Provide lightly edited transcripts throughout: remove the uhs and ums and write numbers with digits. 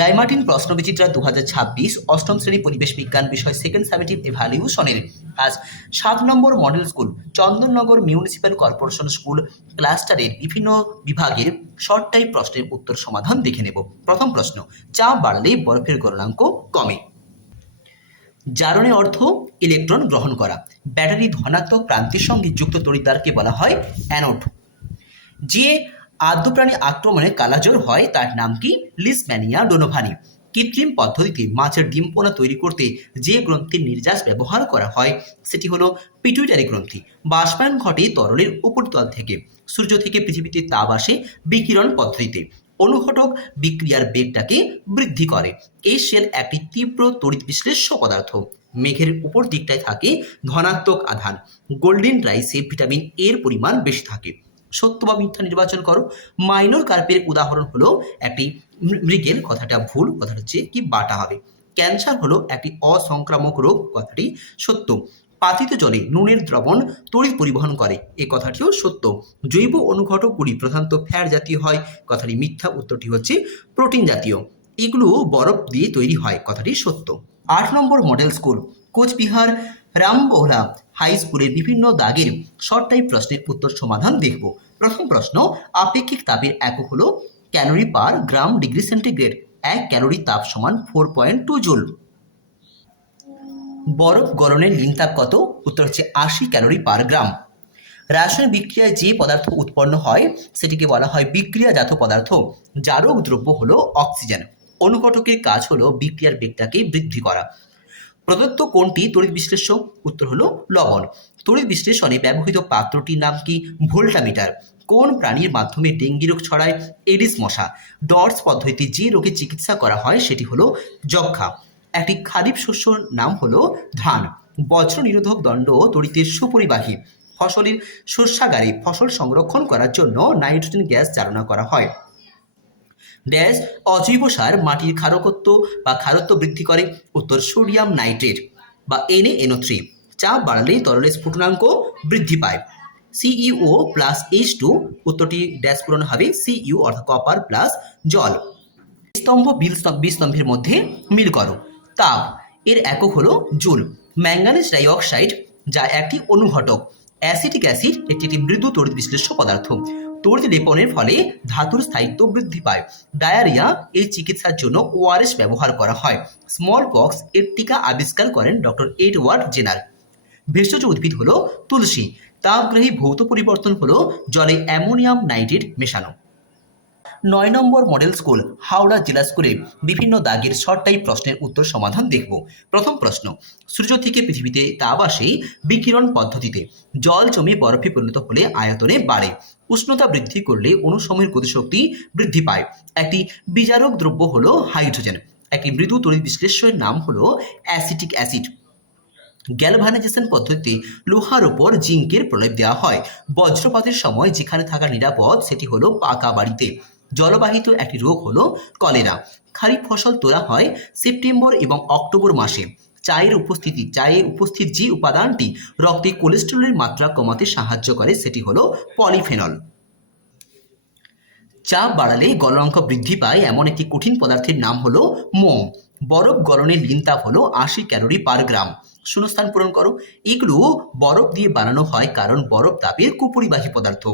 রায়মার্টিন প্রশ্নবিচিত্রা 2026 অষ্টম শ্রেণী পরিবেশ বিজ্ঞান বিষয় সেকেন্ড সামেটিভ এভালিউশনের আজ 7 নম্বর model school Chandannagar municipal corporation school ক্লাস্টারের বিভিন্ন বিভাগের শর্ট টাইপ প্রশ্নের উত্তর সমাধান দেখে নেব। প্রথম প্রশ্ন, চাপ বাড়লে বরফের গলনাঙ্ক কমে। জারণের অর্থ ইলেকট্রন গ্রহণ করা। ব্যাটারি ধনাত্মক প্রান্তের সঙ্গে যুক্ত তড়িৎদ্বারকে বলা হয় অ্যানোড। যে আদ্যপ্রাণী আক্রমণে কালাজ্বর হয় তার নাম কি? Leishmania donovani. কৃত্রিম পদ্ধতিতে মাছের ডিম পোনা তৈরি করতে যে গ্রন্থির নির্যাস ব্যবহার করা হয় সেটি হলো পিটুইটারি গ্রন্থি। বাষ্পায়ন ঘটে তরলের উপরতল থেকে। সূর্য থেকে পৃথিবীতে তাপ আসে বিকিরণ পদ্ধতিতে। অনুঘটক বিক্রিয়ার বেগটাকে বৃদ্ধি করে। এই শেল একটি তীব্র তড়িৎ বিশ্লেষ্য পদার্থ। মেঘের উপর দিকটায় থাকে ধনাত্মক আধান। গোল্ডেন রাইসে ভিটামিন এর পরিমাণ বেশি থাকে। সত্য বা মিথ্যা নির্বাচন করো। মাইনর কার্পের উদাহরণ হলো একটি মৃগেল, কথাটা ভুল, কথাটা হচ্ছে কি বাটা হবে। ক্যান্সার হলো একটি অসংক্রামক রোগ, কথাটি সত্য। পাতিত জলে নুনের দ্রবণ তড়িৎ পরিবহন করে, এই কথাটিও সত্য। জৈব অনুঘটকগুলি প্রধানত ফ্যাট জাতীয় হয়, কথাটি মিথ্যা, উত্তরটি হচ্ছে প্রোটিন জাতীয়। এগুলো বরফ দিয়ে তৈরি হয়, কথাটি সত্য। 8 নম্বর মডেল স্কুল কোচবিহার রামবোহরা হাই স্কুলের বিভিন্ন দাগের শর্ট টাইপ প্রশ্নের উত্তর সমাধান দেখব। প্রথম প্রশ্ন, আপেক্ষিক তাপের একক হলো ক্যালোরি পার গ্রাম ডিগ্রি সেন্টিগ্রেড। 1 ক্যালোরি তাপ সমান 4.2 জুল। বরফ গলনের লিন তাপ কত? উত্তর হচ্ছে 80 ক্যালোরি পার গ্রাম। রাসায়নিক বিক্রিয়ায় যে পদার্থ উৎপন্ন হয় সেটিকে বলা হয় বিক্রিয়াজাত পদার্থ। জারক দ্রব্য হলো অক্সিজেন। অনুঘটকের কাজ হলো বিক্রিয়ার বেগটাকে বৃদ্ধি করা। প্রদত্ত কোনটি তড়িৎ বিশ্লেষ্য? উত্তর হলো লবণ। তড়িৎ বিশ্লেষণে ব্যবহৃত পাত্রটির নাম কি? ভোল্টামিটার। কোন প্রাণীর মাধ্যমে ডেঙ্গি রোগ ছড়ায়? এডিস মশা। ডর্স পদ্ধতিতে যে রোগের চিকিৎসা করা হয় সেটি হলো যক্ষা। একটি খারিফ শস্যর নাম হলো ধান। বজ্র নিরোধক দণ্ড তড়িতের সুপরিবাহী। ফসলের শস্যাগারে ফসল সংরক্ষণ করার জন্য নাইট্রোজেন গ্যাস চালনা করা হয়। ড্যাশ অজৈব সার মাটির ক্ষারকত্ব বা ক্ষারত্ব বৃদ্ধি করে। উত্তর সোডিয়াম নাইট্রেট বা NaNO3। চাপ বাড়লে তরলের স্ফুটনাঙ্ক বৃদ্ধি পায়। CuO প্লাস H2, উত্তরটি ড্যাশ পূরণ হবে Cu অর্থাৎ কপার প্লাস জল। স্তম্ভ বিস্তম্ভের মধ্যে মিল করো। তাপ এর একক হলো জুল। ম্যাঙ্গানিজ ডাইঅক্সাইড যা একটি অনুঘটক। অ্যাসিটিক অ্যাসিড একটি মৃদু তড়িৎ বিশ্লেষ্য পদার্থ। তড়িৎ লেপনের ফলে ধাতুর স্থায়িত্ব বৃদ্ধি পায়। ডায়রিয়া এর চিকিৎসার জন্য ORS ব্যবহার করা হয়। স্মল পক্স এর টিকা আবিষ্কার করেন ডক্টর এডওয়ার্ড জেনার। ভেষজ উদ্ভিদ হলো তুলসী। তাপগ্রাহী ভৌত পরিবর্তন হলো জলে অ্যামোনিয়াম নাইট্রেট মেশানো। 9 নম্বর মডেল স্কুল হাওড়া জেলা স্কুলে বিভিন্ন দাগের শর্ট টাইপ প্রশ্নের উত্তর সমাধান দেখব। প্রথম প্রশ্ন, সূর্য থেকে পৃথিবীতে তাপ আসে বিকিরণ পদ্ধতিতে। জল জমে বরফে পরিণত হলে আয়তনে বাড়ে। উষ্ণতা বৃদ্ধি করলে অণুসমূহের গতিশক্তি বৃদ্ধি পায়। একটি বিজারক দ্রব্য হলো হাইড্রোজেন। একটি মৃদু তড়িৎ বিশ্লেষ্যের নাম হলো অ্যাসিটিক অ্যাসিড। গ্যালভানাইজেশন পদ্ধতিতে লোহার উপর জিঙ্কের প্রলেপ দেওয়া হয়। বজ্রপাতের সময় যেখানে থাকা নিরাপদ সেটি হলো পাকা বাড়িতে। জলবাহিত একটি রোগ হলো কলেরা। খারিফ ফসল তোলা হয় সেপ্টেম্বর এবং অক্টোবর মাসে। চায়ে উপস্থিত যে উপাদানটি রক্তে কোলেস্টেরলের মাত্রা কমাতে সাহায্য করে সেটি হলো পলিফেনল। চাপ বাড়ালে গলনাঙ্ক বৃদ্ধি পায় এমন একটি কঠিন পদার্থের নাম হলো মোম। বরফ গলনের লিন তাপ হলো 80 ক্যালোরি পার গ্রাম। শূন্যস্থান পূরণ করো। এগুলো বরফ দিয়ে বানানো হয় কারণ বরফ তাপের কুপরিবাহী পদার্থ।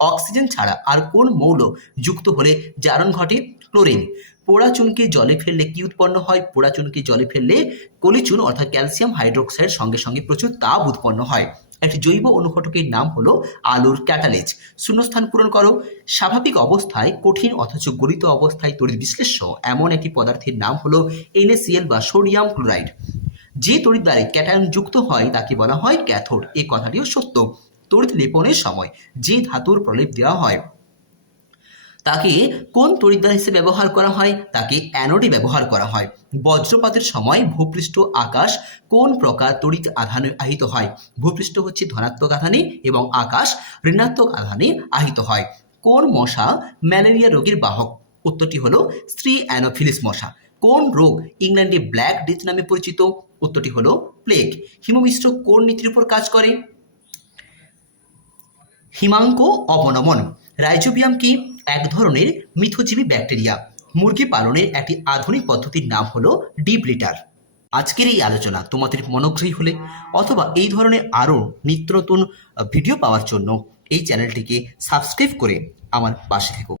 অক্সিজেন ছাড়া আর কোন মৌল যুক্ত হলে জারণ ঘটে? ক্লোরিন। পোড়া চুনকে জলে ফেললে কি উৎপন্ন হয়? পোড়া চুনকে জলে ফেললে কলিচুন অর্থাৎ ক্যালসিয়াম হাইড্রোক্সাইড সঙ্গে সঙ্গে প্রচুর তাপ উৎপন্ন হয়। একটি জৈব অনুঘটকের নাম হলো আলুর ক্যাটালিজ। শূন্যস্থান পূরণ করো। স্বাভাবিক অবস্থায় কঠিন অথচ গলিত অবস্থায় তড়িৎ বিশ্লেষ্য এমন একটি পদার্থের নাম হলো NaCl বা সোডিয়াম ক্লোরাইড। যে তড়িৎ দ্বারে ক্যাটায়ন যুক্ত হয় তাকে বলা হয় ক্যাথোড, এই কথাটিও সত্য। তড়িৎ লেপনের সময় যে ধাতুর প্রলেপ দেওয়া হয় তাকে কোন তড়িৎদ্বার হিসেবে ব্যবহার করা হয়? তাকে অ্যানোডে ব্যবহার করা হয়। বজ্রপাতের সময় ভূপৃষ্ঠ আকাশ কোন প্রকার তড়িৎ আধানে আহিত হয়? ভূপৃষ্ঠ হচ্ছে ধনাত্মক আধানে এবং আকাশ ঋণাত্মক আধানে আহিত হয়। কোন মশা ম্যালেরিয়া রোগের বাহক? উত্তরটি হলো স্ত্রী অ্যানোফিলিস মশা। কোন রোগ ইংল্যান্ডে ব্ল্যাক ডেথ নামে পরিচিত? উত্তরটি হলো প্লেগ। হিমমিশ্র কোন নীতির উপর কাজ করে? হিমাঙ্ক অবনমন। রাইজোবিয়াম কি? এক ধরনের মিথজীবী ব্যাকটেরিয়া। মুরগি পালনের একটি আধুনিক পদ্ধতির নাম হলো ডিপ লিটার। আজকের এই আলোচনা তোমাদের মনোগ্রাহী হলে অথবা এই ধরনের আরও নিত্য নতুন ভিডিও পাওয়ার জন্য এই চ্যানেলটিকে সাবস্ক্রাইব করে আমার পাশে থেকো।